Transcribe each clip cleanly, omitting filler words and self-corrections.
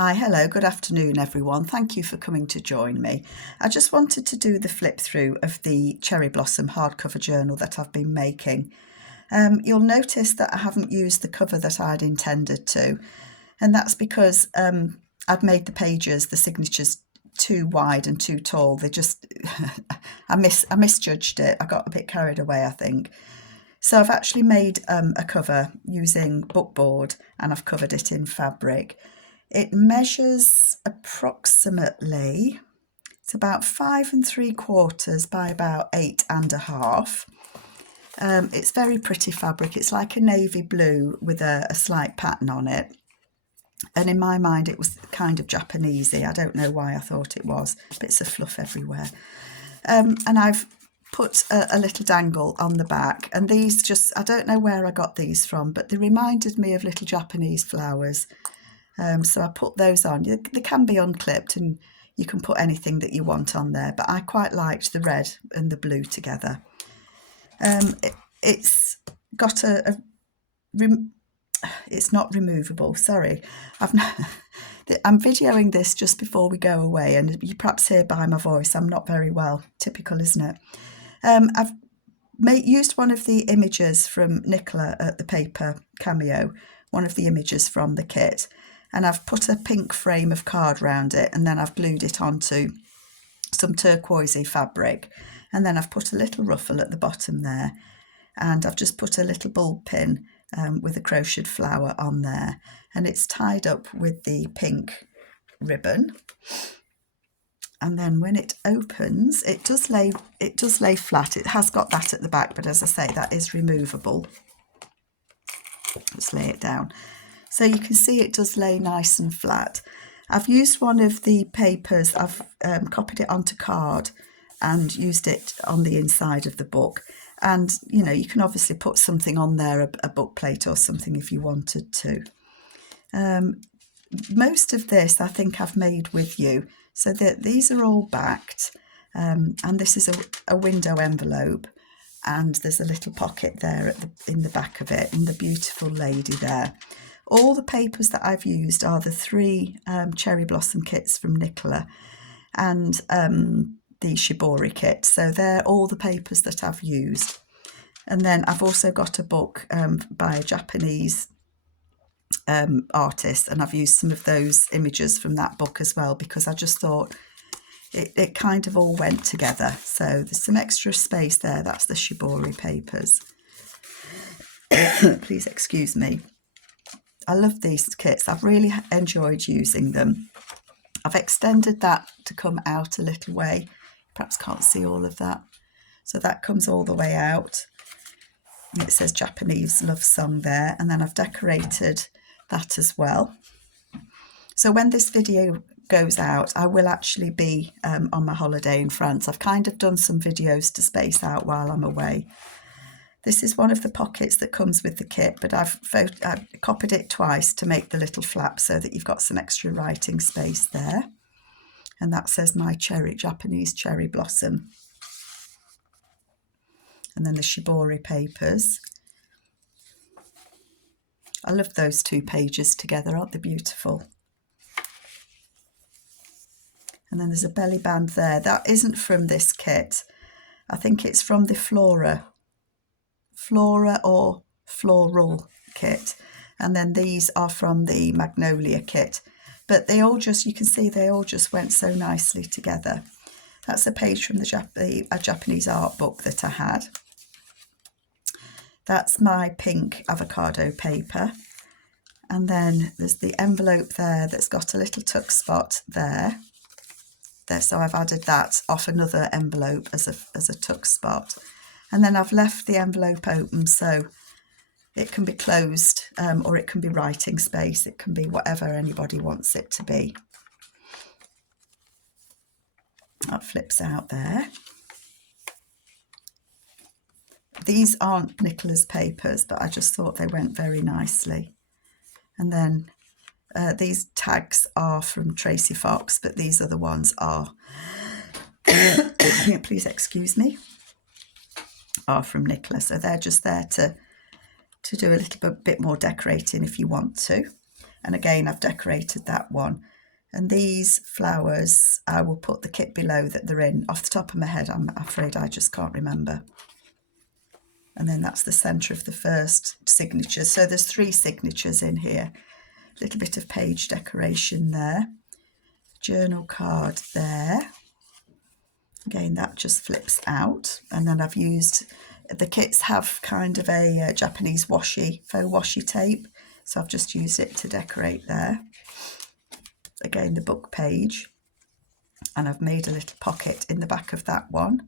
Hi, hello, good afternoon everyone. Thank you for coming to join me. I just wanted to do the flip through of the Cherry Blossom hardcover journal that I've been making. You'll notice that I haven't used the cover that I'd intended to, and that's because I've made the pages, the signatures, too wide and too tall. They just, I misjudged it. I got a bit carried away, I think. So I've actually made a cover using bookboard and I've covered it in fabric. It measures approximately, it's about 5 3/4 by about 8 1/2. It's very pretty fabric. It's like a navy blue with a slight pattern on it. And in my mind, it was kind of Japanesey. I don't know why I thought it was. Bits of fluff everywhere. And I've put a little dangle on the back. And these just, I don't know where I got these from, but they reminded me of little Japanese flowers. So I put those on. They can be unclipped and you can put anything that you want on there, but I quite liked the red and the blue together. It's got it's not removable, sorry. I'm videoing this just before we go away, and you perhaps hear by my voice I'm not very well. Typical, isn't it? I've used one of the images from Nicola at the Paper Cameo, one of the images from the kit, and I've put a pink frame of card round it, and then I've glued it onto some turquoisey fabric, and then I've put a little ruffle at the bottom there, and I've just put a little bulb pin with a crocheted flower on there, and it's tied up with the pink ribbon. And then when it opens, it does lay flat. It has got that at the back, but as I say, that is removable. Let's lay it down. So you can see it does lay nice and flat. I've used one of the papers, I've copied it onto card and used it on the inside of the book. And, you know, you can obviously put something on there, a book plate or something if you wanted to. Most of this I think I've made with you. So that these are all backed, and this is a window envelope. And there's a little pocket there in the back of it, and the beautiful lady there. All the papers that I've used are the 3 Cherry Blossom kits from Nicola and the Shibori kit. So they're all the papers that I've used. And then I've also got a book by a Japanese artist, and I've used some of those images from that book as well, because I just thought it kind of all went together. So there's some extra space there. That's the Shibori papers. Please excuse me. I love these kits. I've really enjoyed using them. I've extended that to come out a little way. Perhaps can't see all of that. So that comes all the way out. And it says Japanese love song there. And then I've decorated that as well. So when this video goes out, I will actually be on my holiday in France. I've kind of done some videos to space out while I'm away. This is one of the pockets that comes with the kit, but I've copied it twice to make the little flap so that you've got some extra writing space there. And that says my Japanese cherry blossom. And then the Shibori papers. I love those 2 pages together, aren't they beautiful? And then there's a belly band there. That isn't from this kit. I think it's from the Flora or Floral kit. And then these are from the Magnolia kit. But they all just, you can see they all just went so nicely together. That's a page from a Japanese art book that I had. That's my pink avocado paper. And then there's the envelope there that's got a little tuck spot there. So I've added that off another envelope as a tuck spot. And then I've left the envelope open so it can be closed or it can be writing space. It can be whatever anybody wants it to be. That flips out there. These aren't Nicola's papers, but I just thought they went very nicely. And then these tags are from Tracy Fox, but these other ones are, please excuse me, are from Nicolas. So they're just there to do a little bit more decorating if you want to. And again, I've decorated that one. And these flowers, I will put the kit below that they're in. Off the top of my head, I'm afraid I just can't remember. And then that's the centre of the first signature. So there's 3 signatures in here. A little bit of page decoration there. Journal card there. Again, that just flips out. And then I've used, the kits have kind of a Japanese washi, faux washi tape. So I've just used it to decorate there. Again, the book page. And I've made a little pocket in the back of that one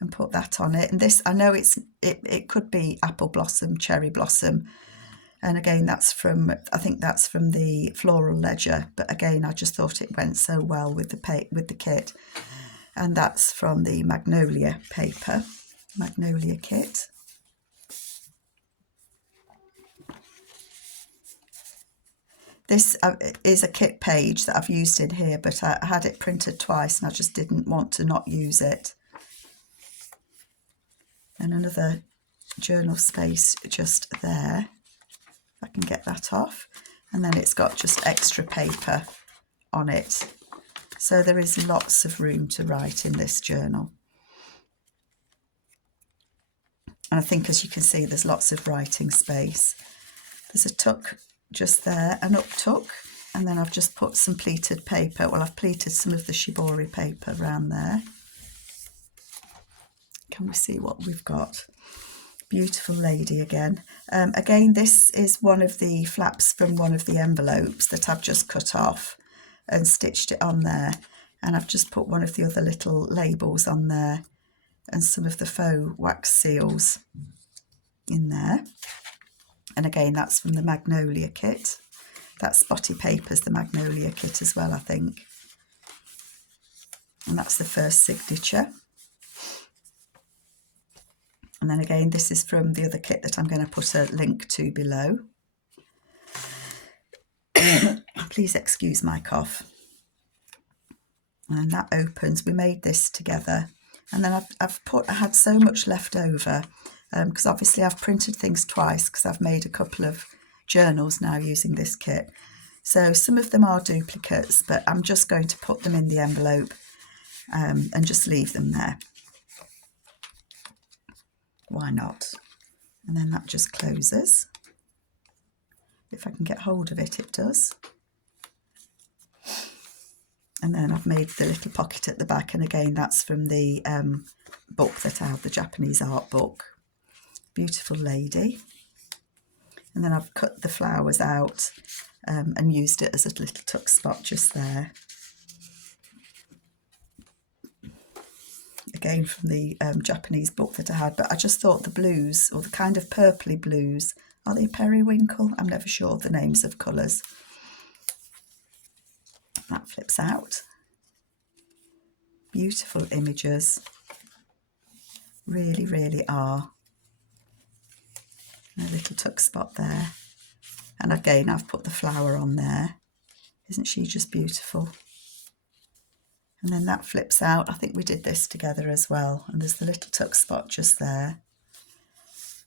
and put that on it. And this, I know it could be apple blossom, cherry blossom. And again, that's from, I think that's from the Floral ledger. But again, I just thought it went so well with the kit. And that's from the Magnolia paper, Magnolia kit. This is a kit page that I've used in here, but I had it printed twice and I just didn't want to not use it. And another journal space just there. If I can get that off. And then it's got just extra paper on it. So there is lots of room to write in this journal. And I think, as you can see, there's lots of writing space. There's a tuck just there, an up tuck, and then I've just put some pleated paper. Well, I've pleated some of the Shibori paper around there. Can we see what we've got? Beautiful lady again. Again, this is one of the flaps from one of the envelopes that I've just cut off and stitched it on there. And I've just put one of the other little labels on there and some of the faux wax seals in there. And again, that's from the Magnolia kit. That spotty paper's the Magnolia kit as well, I think. And that's the first signature. And then again, this is from the other kit that I'm going to put a link to below. Please excuse my cough. And that opens. We made this together. And then I had so much left over because obviously I've printed things twice because I've made a couple of journals now using this kit. So some of them are duplicates, but I'm just going to put them in the envelope and just leave them there. Why not? And then that just closes. If I can get hold of it, it does. And then I've made the little pocket at the back, and again, that's from the book that I have, the Japanese art book. Beautiful lady. And then I've cut the flowers out and used it as a little tuck spot just there. Again, from the Japanese book that I had, but I just thought the blues, or the kind of purpley blues, are they periwinkle? I'm never sure of the names of colours. That flips out. Beautiful images. Really, really are. And a little tuck spot there. And again, I've put the flower on there. Isn't she just beautiful? And then that flips out. I think we did this together as well. And there's the little tuck spot just there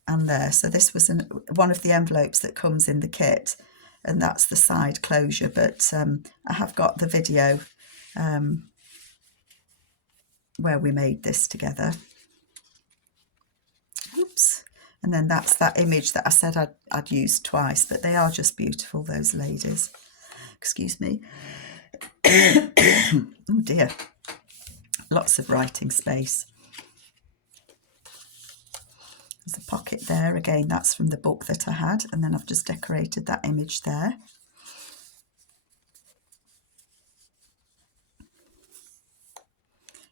and there. So this was one of the envelopes that comes in the kit, and that's the side closure. But I have got the video where we made this together. Oops. And then that's that image that I said I'd used twice, but they are just beautiful, those ladies. Excuse me. Oh dear. Lots of writing space. There's a pocket there. Again, that's from the book that I had. And then I've just decorated that image there.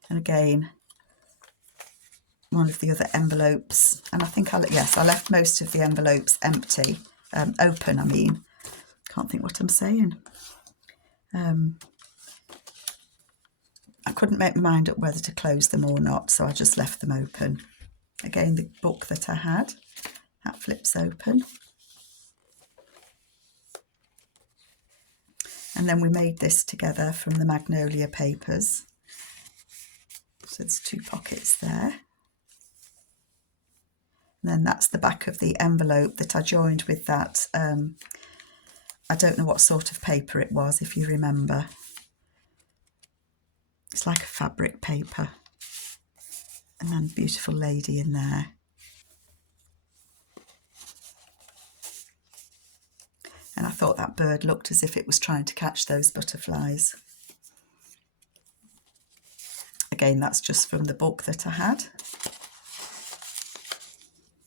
And again, one of the other envelopes. And I think I left most of the envelopes empty. Open, I mean. Can't think what I'm saying. I couldn't make my mind up whether to close them or not, so I just left them open. Again, the book that I had, that flips open. And then we made this together from the Magnolia papers. So there's 2 pockets there. And then that's the back of the envelope that I joined with that I don't know what sort of paper it was, if you remember. It's like a fabric paper. And then beautiful lady in there. And I thought that bird looked as if it was trying to catch those butterflies. Again, that's just from the book that I had.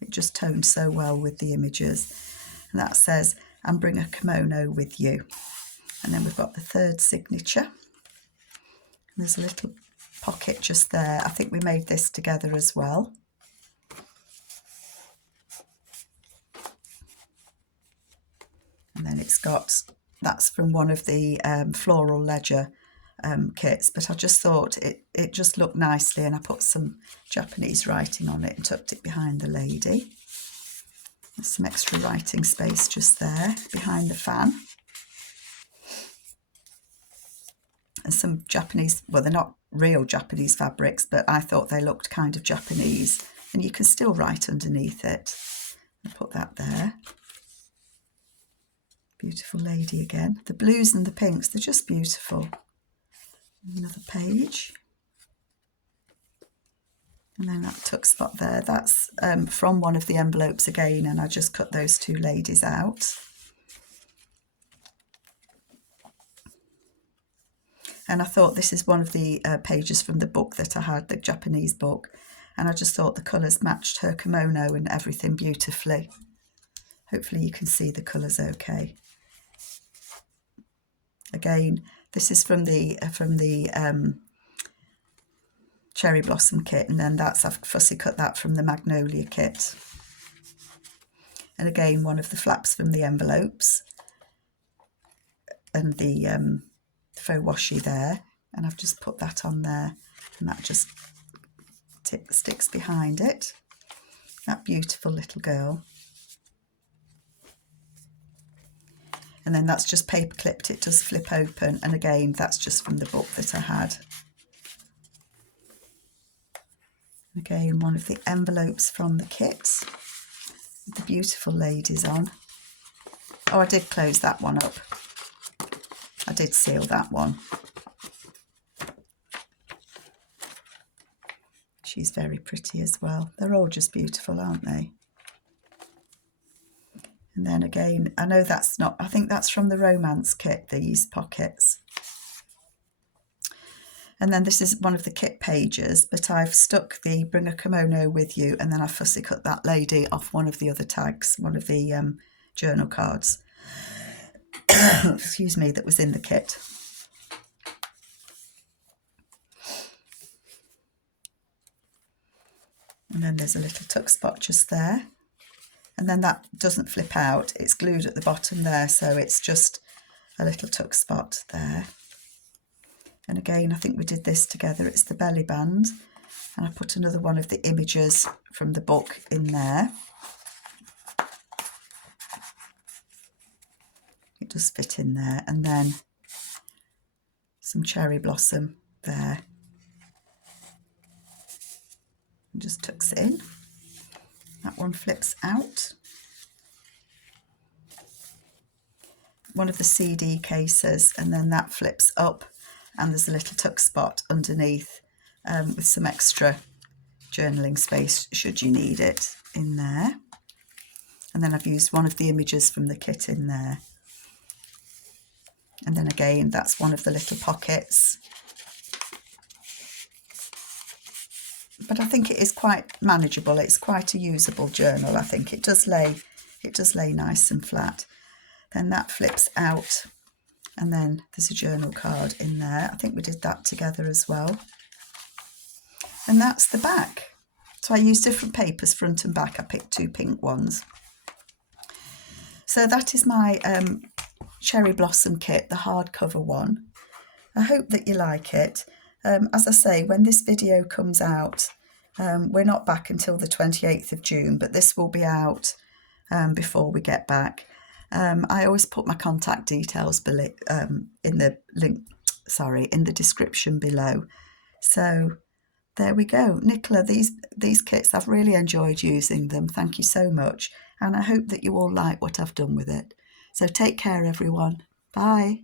It just toned so well with the images. And that says, and bring a kimono with you. And then we've got the third signature. And there's a little pocket just there. I think we made this together as well. And then it's got, that's from one of the Floral Ledger kits, but I just thought it just looked nicely, and I put some Japanese writing on it and tucked it behind the lady. There's some extra writing space just there behind the fan. And some Japanese, well, they're not real Japanese fabrics, but I thought they looked kind of Japanese, and you can still write underneath it. I'll put that there. Beautiful lady again. The blues and the pinks, they're just beautiful. Another page. And then that tuck spot there, that's from one of the envelopes again, and I just cut those two ladies out. And I thought this is one of the pages from the book that I had, the Japanese book, and I just thought the colours matched her kimono and everything beautifully. Hopefully you can see the colours okay. Again, this is from the Cherry Blossom kit, and then that's, I've fussy cut that from the Magnolia kit. And again, one of the flaps from the envelopes, and the faux washi there, and I've just put that on there, and that just sticks behind it. That beautiful little girl. And then that's just paper clipped, it does flip open, and again that's just from the book that I had. Again, one of the envelopes from the kit with the beautiful ladies on. Oh, I did close that one up. I did seal that one. She's very pretty as well. They're all just beautiful, aren't they? And then again, I know that's not, I think that's from the Romance kit, these pockets. And then this is one of the kit pages, but I've stuck the bring a kimono with you, and then I fussy cut that lady off one of the other tags, one of the journal cards, excuse me, that was in the kit. And then there's a little tuck spot just there. And then that doesn't flip out, it's glued at the bottom there, so it's just a little tuck spot there. And again, I think we did this together, it's the belly band, and I put another one of the images from the book in there. It does fit in there, and then some cherry blossom there. And just tucks it in. That one flips out. One of the CD cases, and then that flips up, and there's a little tuck spot underneath with some extra journaling space should you need it in there. And then I've used one of the images from the kit in there. And then again, that's one of the little pockets. But I think it is quite manageable. It's quite a usable journal. I think it does lay nice and flat. Then that flips out, and then there's a journal card in there. I think we did that together as well. And that's the back. So I used different papers front and back. I picked two pink ones. So that is my Cherry Blossom kit, the hardcover one. I hope that you like it. As I say, when this video comes out, we're not back until the 28th of June, but this will be out before we get back. I always put my contact details below, in the link, in the description below. So there we go. Nicola, these kits, I've really enjoyed using them. Thank you so much. And I hope that you all like what I've done with it. So take care, everyone. Bye.